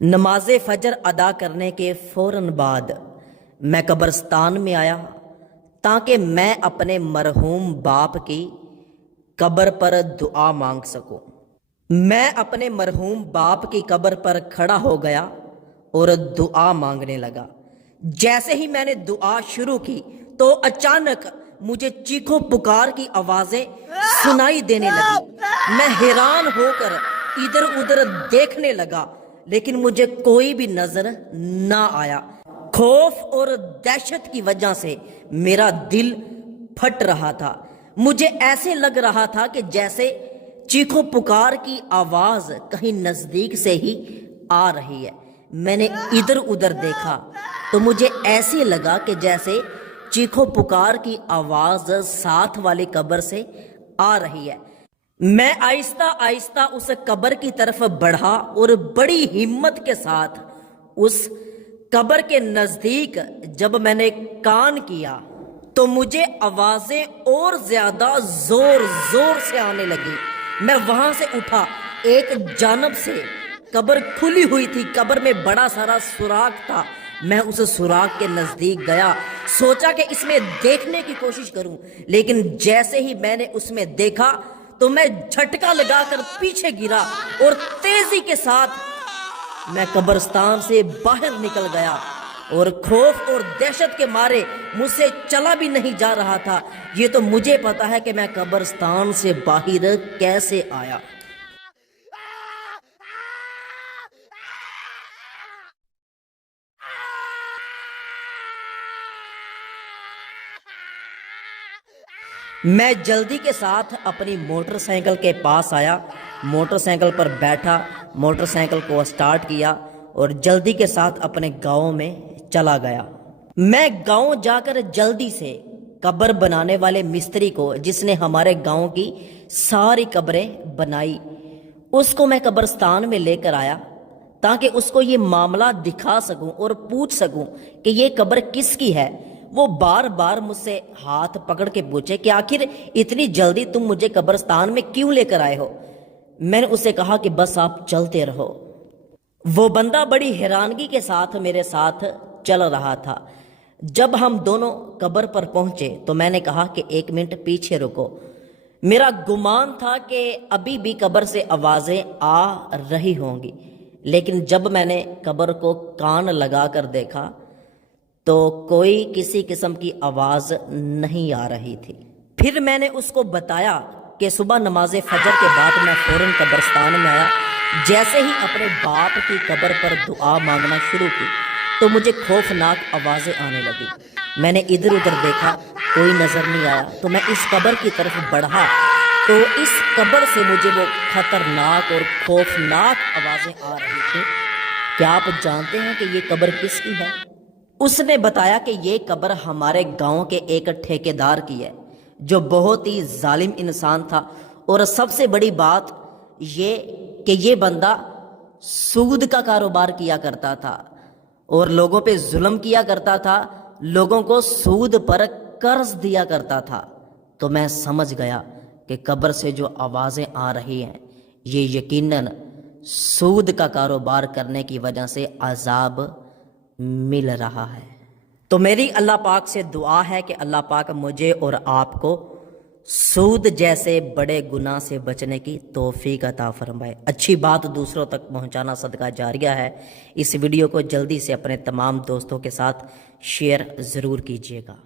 نماز فجر ادا کرنے کے فوراً بعد میں قبرستان میں آیا تاکہ میں اپنے مرحوم باپ کی قبر پر دعا مانگ سکوں۔ میں اپنے مرحوم باپ کی قبر پر کھڑا ہو گیا اور دعا مانگنے لگا۔ جیسے ہی میں نے دعا شروع کی تو اچانک مجھے چیخو پکار کی آوازیں سنائی دینے لگی۔ میں حیران ہو کر ادھر ادھر دیکھنے لگا لیکن مجھے کوئی بھی نظر نہ آیا۔ خوف اور دہشت کی وجہ سے میرا دل پھٹ رہا تھا۔ مجھے ایسے لگ رہا تھا کہ جیسے چیخو پکار کی آواز کہیں نزدیک سے ہی آ رہی ہے۔ میں نے ادھر ادھر دیکھا تو مجھے ایسے لگا کہ جیسے چیخو پکار کی آواز ساتھ والی قبر سے آ رہی ہے۔ میں آہستہ آہستہ اس قبر کی طرف بڑھا اور بڑی ہمت کے ساتھ اس قبر کے نزدیک جب میں نے کان کیا تو مجھے آوازیں اور زیادہ زور زور سے آنے لگی۔ میں وہاں سے اٹھا، ایک جانب سے قبر کھلی ہوئی تھی، قبر میں بڑا سارا سوراخ تھا۔ میں اس سوراخ کے نزدیک گیا، سوچا کہ اس میں دیکھنے کی کوشش کروں، لیکن جیسے ہی میں نے اس میں دیکھا تو میں جھٹکا لگا کر پیچھے گرا اور تیزی کے ساتھ میں قبرستان سے باہر نکل گیا اور خوف اور دہشت کے مارے مجھ سے چلا بھی نہیں جا رہا تھا۔ یہ تو مجھے پتا ہے کہ میں قبرستان سے باہر کیسے آیا۔ میں جلدی کے ساتھ اپنی موٹر سائیکل کے پاس آیا، موٹر سائیکل پر بیٹھا، موٹر سائیکل کو سٹارٹ کیا اور جلدی کے ساتھ اپنے گاؤں میں چلا گیا۔ میں گاؤں جا کر جلدی سے قبر بنانے والے مستری کو، جس نے ہمارے گاؤں کی ساری قبریں بنائی، اس کو میں قبرستان میں لے کر آیا تاکہ اس کو یہ معاملہ دکھا سکوں اور پوچھ سکوں کہ یہ قبر کس کی ہے۔ وہ بار بار مجھ سے ہاتھ پکڑ کے پوچھے کہ آخر اتنی جلدی تم مجھے قبرستان میں کیوں لے کر آئے ہو؟ میں نے اسے کہا کہ بس آپ چلتے رہو۔ وہ بندہ بڑی حیرانگی کے ساتھ میرے ساتھ چل رہا تھا۔ جب ہم دونوں قبر پر پہنچے تو میں نے کہا کہ 1 منٹ پیچھے رکو۔ میرا گمان تھا کہ ابھی بھی قبر سے آوازیں آ رہی ہوں گی، لیکن جب میں نے قبر کو کان لگا کر دیکھا تو کوئی کسی قسم کی آواز نہیں آ رہی تھی۔ پھر میں نے اس کو بتایا کہ صبح نماز فجر کے بعد میں فوراً قبرستان میں آیا۔ جیسے ہی اپنے باپ کی قبر پر دعا مانگنا شروع کی تو مجھے خوفناک آوازیں آنے لگی۔ میں نے ادھر ادھر دیکھا، کوئی نظر نہیں آیا تو میں اس قبر کی طرف بڑھا تو اس قبر سے مجھے وہ خطرناک اور خوفناک آوازیں آ رہی تھیں۔ کیا آپ جانتے ہیں کہ یہ قبر کس کی ہے؟ اس نے بتایا کہ یہ قبر ہمارے گاؤں کے ایک ٹھیکیدار کی ہے جو بہت ہی ظالم انسان تھا، اور سب سے بڑی بات یہ کہ یہ بندہ سود کا کاروبار کیا کرتا تھا اور لوگوں پہ ظلم کیا کرتا تھا، لوگوں کو سود پر قرض دیا کرتا تھا۔ تو میں سمجھ گیا کہ قبر سے جو آوازیں آ رہی ہیں یہ یقیناً سود کا کاروبار کرنے کی وجہ سے عذاب مل رہا ہے۔ تو میری اللہ پاک سے دعا ہے کہ اللہ پاک مجھے اور آپ کو سود جیسے بڑے گناہ سے بچنے کی توفیق عطا فرمائے۔ اچھی بات دوسروں تک پہنچانا صدقہ جاریہ ہے۔ اس ویڈیو کو جلدی سے اپنے تمام دوستوں کے ساتھ شیئر ضرور کیجیے گا۔